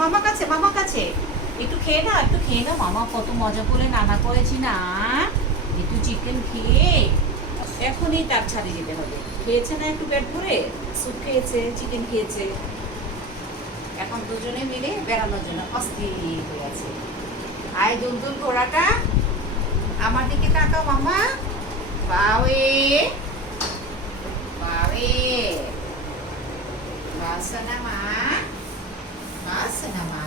মামা কাছে একটু খেয়ে না, একটু খেয়ে না। মামা কত মজা করে রান্না করেছি না, একটু চিকেন খেয়ে এখনই তার ছাড়ে যেতে হবে। খেয়েছে না একটু পেট ভরে, স্যুপ খেয়েছে, চিকেন খেয়েছে, এখন দুজনে মিলে বেড়ানোর জন্য অস্থির হয়ে আছে। আয় দুলদুল ঘোড়াটা, আমার দিকে তাকাও মামা। বাওয়ে বাওয়ে, বাসনা মা, বাসনা মা।